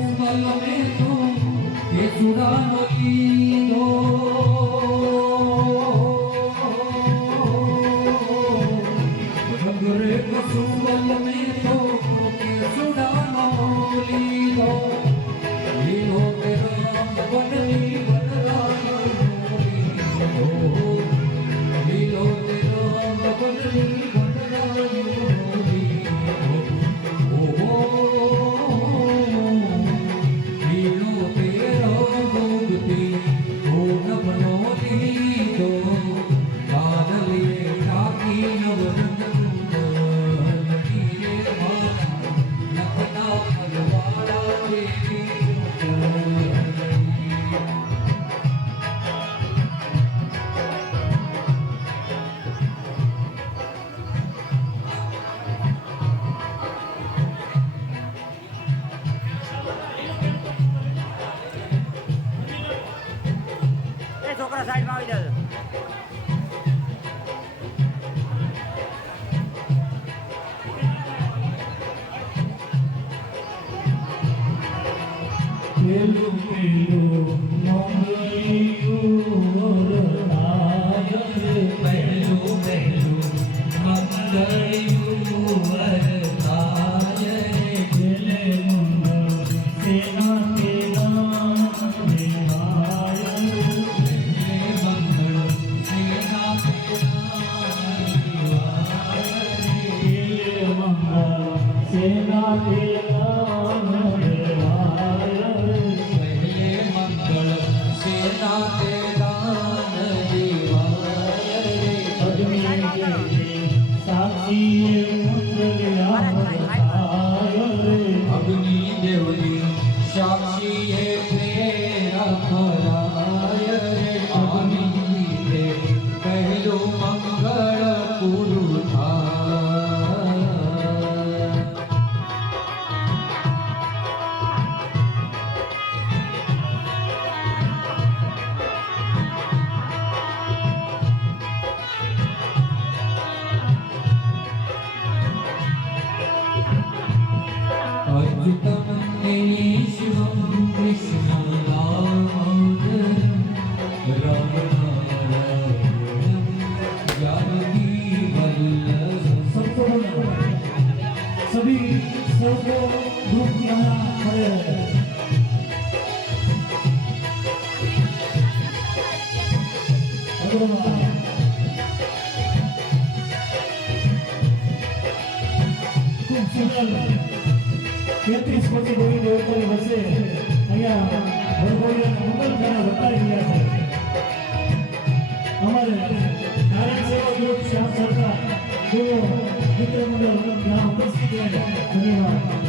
Samuel में तो ये सुरानो लीधो रे सुमल में तो ये सुरानो लीधो लीधो तेरा बनली बनरानो लीधो लीधो तेरा बनली बनरानो છોકરા સાઈડમાં આવી જાય પેલું પેલું મંગળિયું વરદાય પહેલું પહેલું મંગળિયું વરદાય પેલે મંગળ સેના કેના દેવાય પેલે મંગળ સેના अग्नि देवली साक्षी है तेरा फराय रे अग्नि दे पहलो मंगल पुरु अच्युतं शिवं कृष्णं दामोदरं रामनारायणं जानकी वल्लभं सभी सबको ग्रुप यहाँ खड़े हैं खूब सुंदर 33 कोटी દેવી દેવતાની વચ્ચે અહીંયા ભરભોરિયા મંગલ ગાના વટાઈ રહ્યા છે અમારે નારાયણ સેવા ગ્રુપ શ્યામ સરકાર જેઓ મિત્ર મંડળ ત્યાં ઉપસ્થિત છે ધન્યવાદ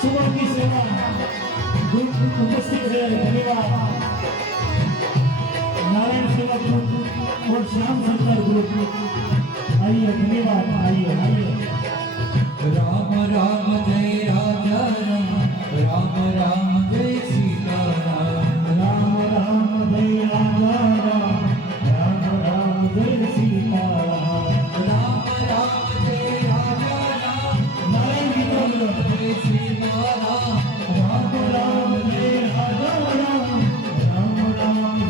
सुबह की सेवा उपस्थित है धन्यवाद नारायण सेवा ग्रुप और श्याम सरकार ग्रुप आइए धन्यवाद आइए आइए राम राम जय राजा राम राम राम जय सीता राम राम राम जय राजा राम राम राम जय सीता राम राम राम जय राजा राम नारायण जय सीता राम राम राम जय राजा राम राम राम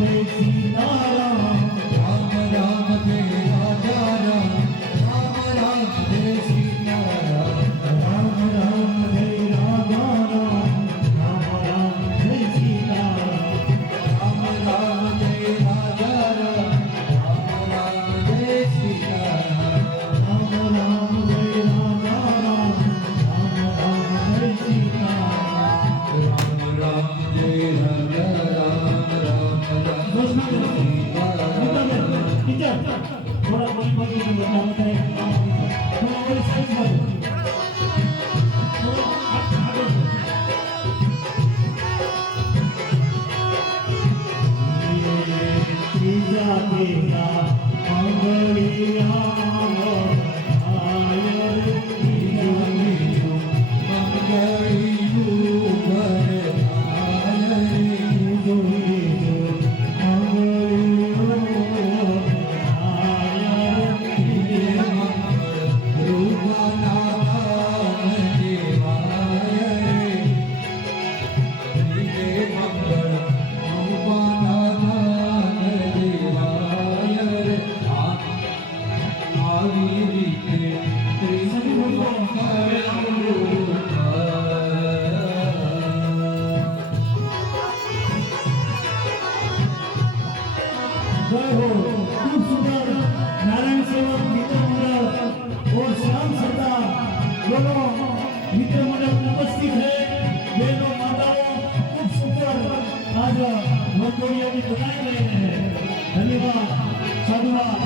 जय हो खूब सुंदर नारायण सेवक मित्र मंडल और श्याम सरदार दोनों मित्र मंडल उपस्थित है। बहनों माताओं खूब सुंदर आज भगोड़िया भी बनाए गए हैं। धन्यवाद साधुवाद।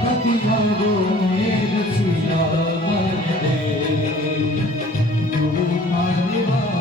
कति भागो मेघ छुया मन दे तुम्हारी बात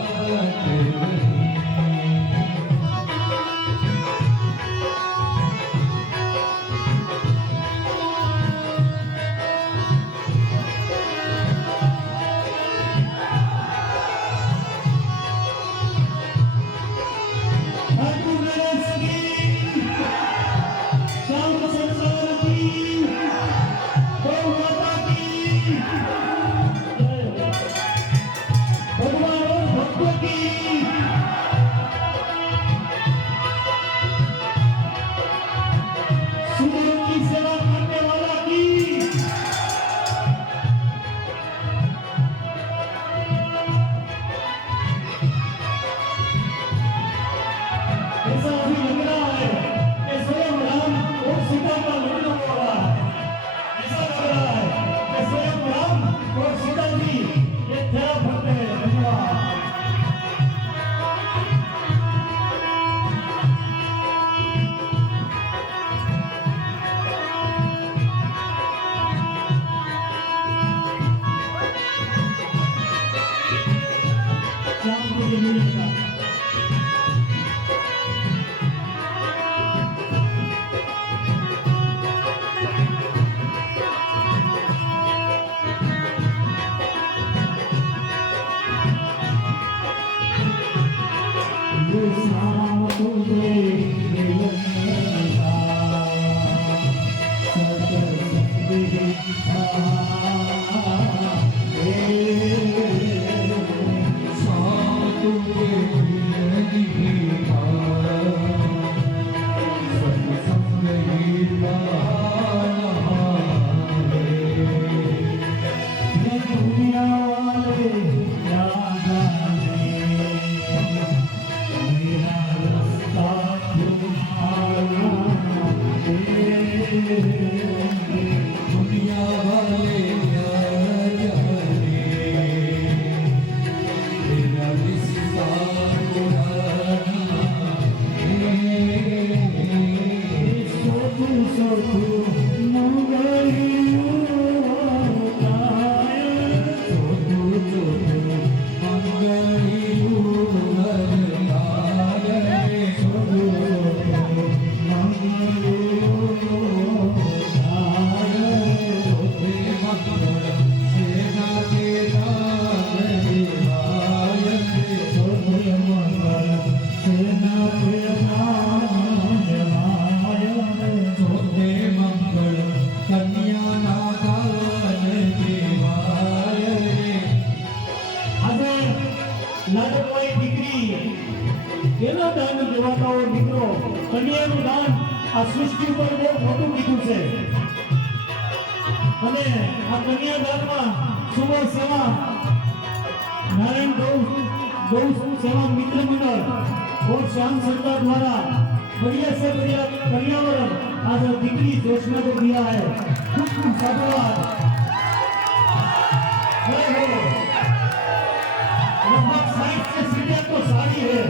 એના દાન દેવાતાઓ મિત્રો કન્યાનું દાન આ સૃષ્ટિ ઉપર બહુ મોટું કીધું છે અને આ કન્યાદાનમાં સુબહ સેવા नारायण गौ सेवा मित्र मंडल और श्याम सरकार द्वारा बढ़िया से बढ़िया पर्यावरण आज डिग्री घोषणा को दिया है। खूब खूब साधुवाद। लगभग 60 से सीढ़ियां तो साड़ी है।